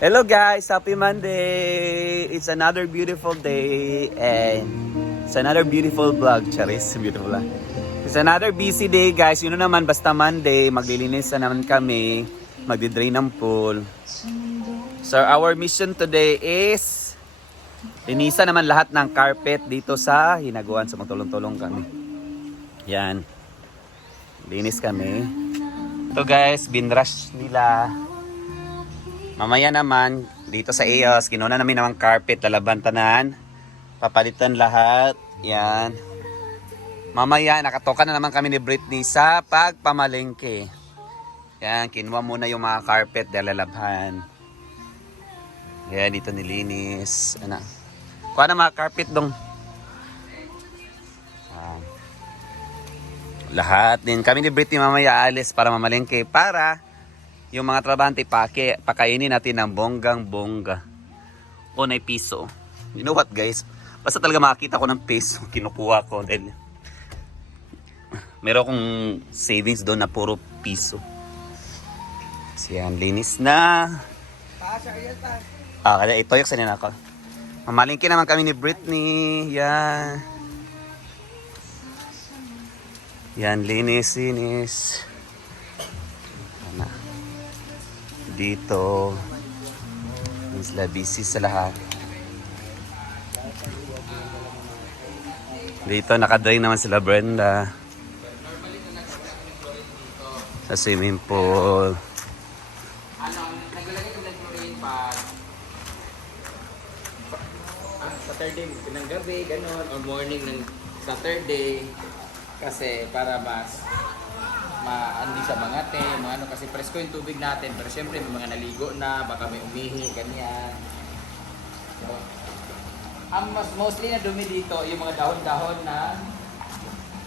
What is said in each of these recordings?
Hello guys, happy Monday! It's another beautiful day and it's another beautiful vlog. Charis, beautiful lang. It's another busy day guys. Yun na naman, basta Monday, maglilinis na naman kami, magdi-drain ng pool. So our mission today is linisan naman lahat ng carpet dito sa hinaguan. So magtulong-tulong kami. Yan. Linis kami. Ito guys, binrush nila. Mamaya naman, dito sa EOS, kinuha namin ng carpet, lalabantanan, papalitan lahat, yan. Mamaya, nakatoka na naman kami ni Britney sa pagpamalengke. Yan, kinuha muna yung mga carpet, lalabhan. Yan, dito nilinis. Ano? Kuha na mga carpet dong. Lahat din. Kami ni Britney mamaya alis para mamalengke, para yung mga trabahante pakainin natin ng bonggang-bongga. O na piso. You know what guys? Basta talaga makakita ko ng peso, kinukuha ko. Dahil meron akong savings doon na puro piso. So yan, linis na. Kaya ito yung sanin ako. Mamalingki naman kami ni Britney. Yan. Yan, linis. Dito sila busy sa lahat. Dito nakadrain naman sila Brenda sa swimming pool. Naglalagay ko ng chlorine pag Saturday ng gabi, gano'n, or morning ng Saturday, kasi para mas hindi siya mangate, ano, kasi presko yung tubig natin, pero syempre may mga naligo na, baka may umihi, ganyan. So, ang mostly na dumi dito, yung mga dahon-dahon na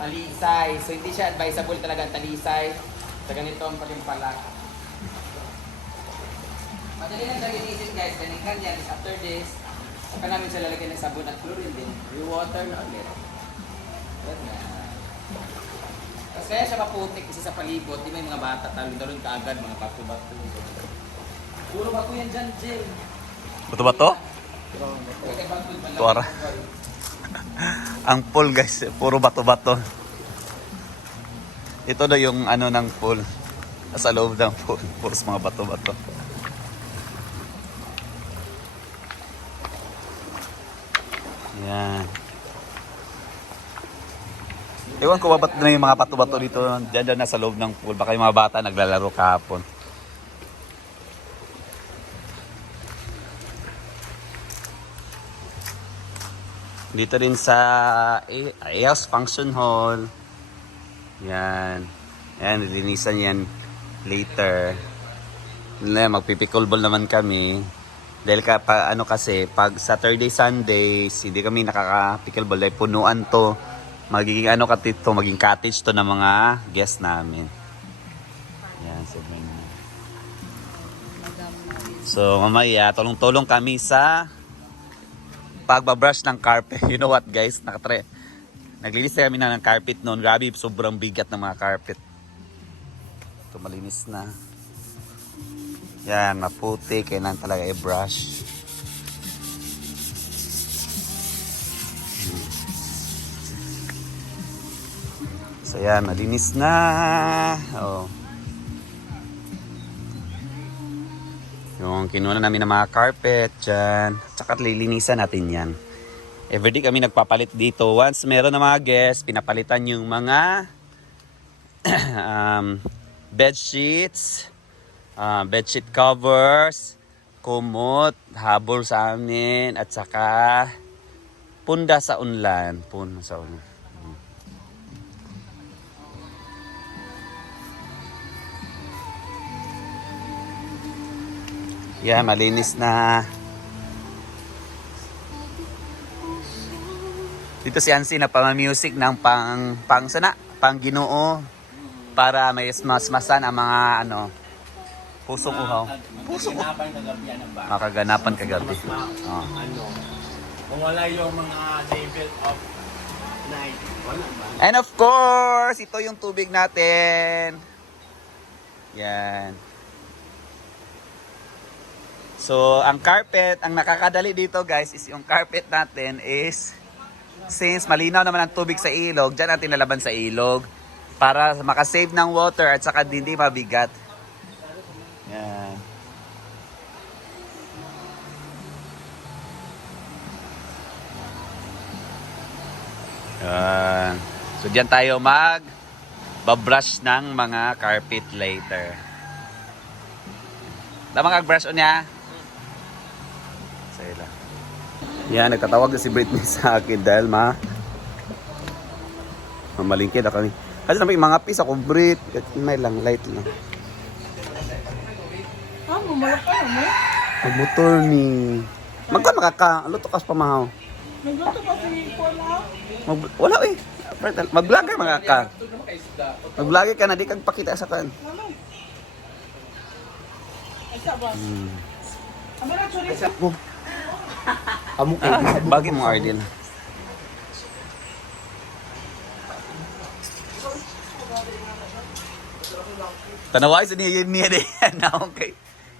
talisay. So hindi siya advisable talaga ang talisay sa ganitong palimpalak. Madali lang siya linisin guys, ganyan yan, after this, saka namin siya lalagyan ng sabon at chlorine din. Re-water na ulit. Ganyan. Kaya siya maputik kasi sa palibot, di may mga bata, talon-talon kaagad, mga bato-bato. Puro bato yan dyan, Jill. Bato-bato? Tuwara. Ang pool guys, puro bato-bato. Ito na yung ano ng pool. Sa loob ng pool, puro mga bato-bato. Yan. Ewan ko ba ba't na yung mga bato-bato dito dyan na sa loob ng pool. Baka yung mga bata naglalaro kahapon. Dito rin sa EOS Function Hall. Yan. Yan, nilinisan yan later. Magpipickleball naman kami. Dahil kasi, pag Saturday, Sundays, hindi kami nakaka-pickleball. Dahil punuan to. Magiging maging cottage to ng mga guests namin. Yan, so mamaya, tulong-tulong kami sa pagbabrush ng carpet. You know what guys, naglinis kami na ng carpet noon. Grabe, sobrang bigat ng mga carpet. Ito, malinis na. Yan, maputi, kailangan talaga i-brush. So yan, malinis na. Oh. Yung kinuha namin ng mga carpet dyan. Tsaka lilinisan natin yan. Everyday kami nagpapalit dito. Once meron na mga guests, pinapalitan yung mga bed sheets, bedsheet covers, kumot, habol sa amin, at saka punda sa unlan. Yan, malinis na. Dito si Ansi na pang-music ng pang Ginoo para may masmasan ang mga pusong uhaw. Makaganapan kagabi yan ang bahay. Makaganapan kagabi. Oh. Kung wala yung mga level of night, wala ba? And of course, ito yung tubig natin. Yan. So, ang carpet, ang nakakadali dito guys is yung carpet natin is since malinaw naman ang tubig sa ilog, dyan natin nalaban sa ilog para makasave ng water at saka hindi mabigat. Yan. Yan. So, dyan tayo babrush ng mga carpet later. Damang ag-brush on niya. Sa'yo lang. Yan, nagtatawag na si Britney sa akin dahil mamalingkid ako ni. Kasi naman yung mga piece ako, Brit. May lang, light lang. Malak ka naman. Magmotor ni... Magka makaka, luto kas pamahaw. Nagluto pa si Paul ha? Wala eh. Mag-vlogger mga ka. Mag-vlogger ka na, di kang pakita sa kan. Ano? Ay, sabas. Amo na, sorry. Amo kayo. Bagi mo, Ardil. Tanaway sa niya din. Okay.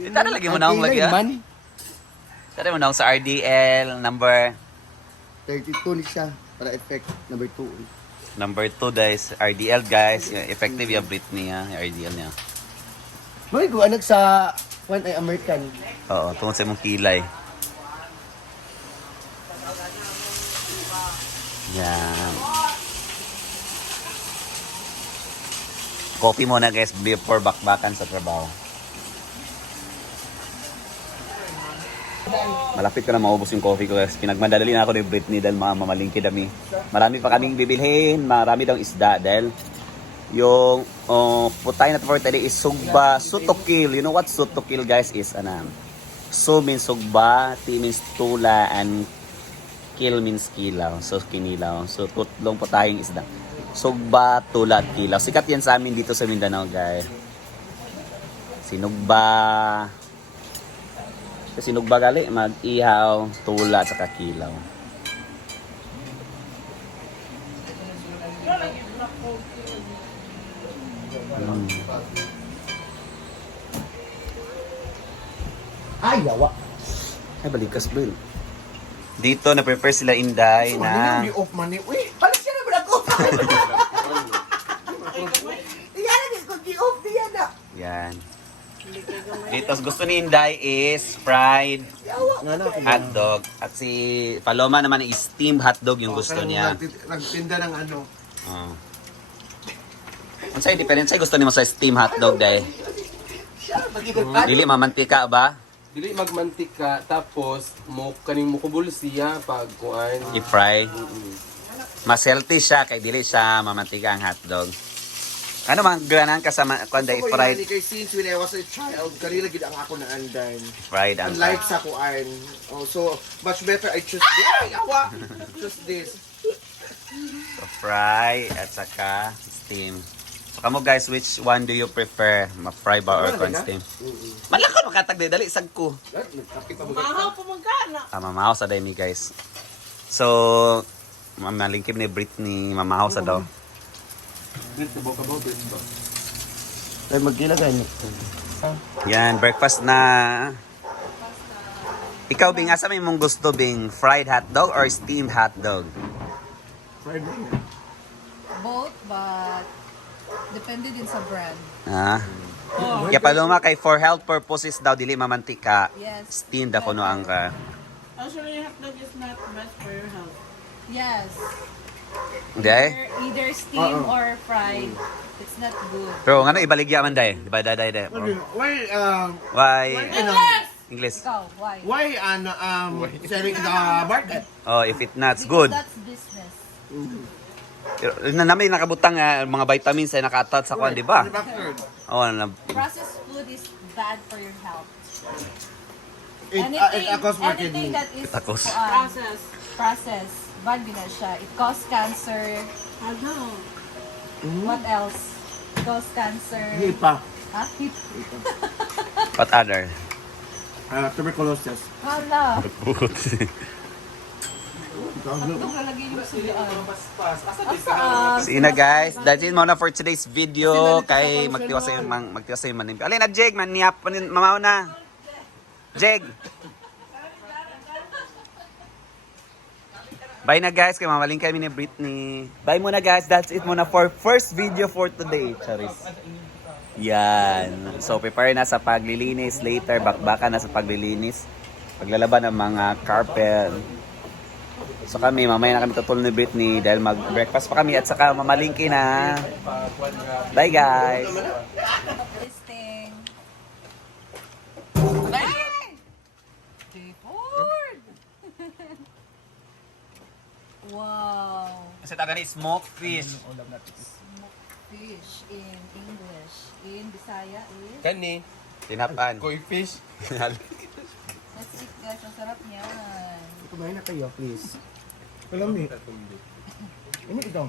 Tara lagi mo na akong lagi. Tara mo na akong sa RDL number 32 ni siya para effect number 2. number 2 guys. RDL guys. Yung effective yung Britney ha. Yung RDL niya. May ko anak sa one ay American. Oo, tungkol sa mong kilay. Yan. Coffee muna guys before bakbakan sa trabaho. Malapit ko na maubos yung coffee ko guys. Pinagmadali na ako ni Britney dahil mamalingkid kami. Marami pa kaming bibilhin. Marami daw isda dahil yung putay na for today is sugba, sutokil. You know what sutokil guys is? Su means sugba, ti means tula, and kil means kilaw. So kinilaw. So tutlong putaying isda. Sugba, tula, at kilaw. Sikat yan sa amin dito sa Mindanao guys. Sinugba. Kasi sinugba gali, mag-ihaw, tula, at saka kilaw. Ay, yawa. Ay, balikas bro. Dito, na-prepare sila Inday na... Di off money. Uy, balik siya naman ako. Iyan na, di off diyan na. Yan. Dito, gusto ni Inday is fried hotdog. At si Paloma naman is steamed hotdog yung gusto niya. Nagtinda ng ano. Oh. Ano sa'yo, diferensya gusto niyo sa steamed hotdog dahil? Dili, mamantika ba? Dili magmantika tapos kaning mukubol siya pag kuan. I-fry. Mas healthy siya kay dili siya mamantika ang hotdog. Ano man granan kasama kuan dai fried? Kay since when I was a child, kanila gid ang ako na andan. Fried ang Unlike sa kuan. Oh, so much better I choose this. Ay, yawa. Choose this. So, fry at saka steam. So kamo guys, which one do you prefer? Ma-fry ba or kuan steam? Malakaw makatag dali sag ko. Mahaw po magkana. Mamahaw sa dai mi guys. So malingkib ni Britney mamahaw sa daw. Ay magkilagay ni. Yan, breakfast na. Ikaw Bing, asa may mong gusto Bing? Fried hotdog or steamed hotdog? Both, but depende din sa brand. Ah. Kaya Paloma kay for health purposes daw dili mamantika. Yes. Steamed ako no ang ka. Actually, hotdog is not best for your health. Yes. Hindi? Either steam or fried. It's not good. Pero ngano ibaligya man day? Di ba day? Why? English. Ikaw, why? Why selling in the market? Oh, if it not Because good. that's business. Pero namin nakabutang mga vitamins ay naka-attach sa kwan, di ba? Oh, Processed food is bad for your health. It across market. Anything that is Takos. processed, bad din na siya. It causes cancer. Ano? What else? It causes cancer. Hipa. Ha? What other? Tuberculosis. Hala. Hotdog lalagay yung sulaan. Sige na guys, that's it muna for today's video. Kay magtiwas sa manim. Alin na Jake, maniap, mamaw na. Jeg! Bye na guys, kay mamaling kami ni Britney. Bye muna guys, that's it muna for first video for today, Charis. Yan. So prepare na sa paglilinis later, bakbaka na sa paglilinis. Paglalaba ng mga carpet. So kami, mamaya na kami tutulong ni Britney dahil mag-breakfast pa kami at saka mamalingki na. Bye guys! Listing. Wow. Kasi taga ni smoked fish. Fish in English. In Bisaya is... Kani, Tinapan. koi fish. Let's eat guys. Ang sarap niyan. Kumain na kayo, please. Alam niyo. Ini ito.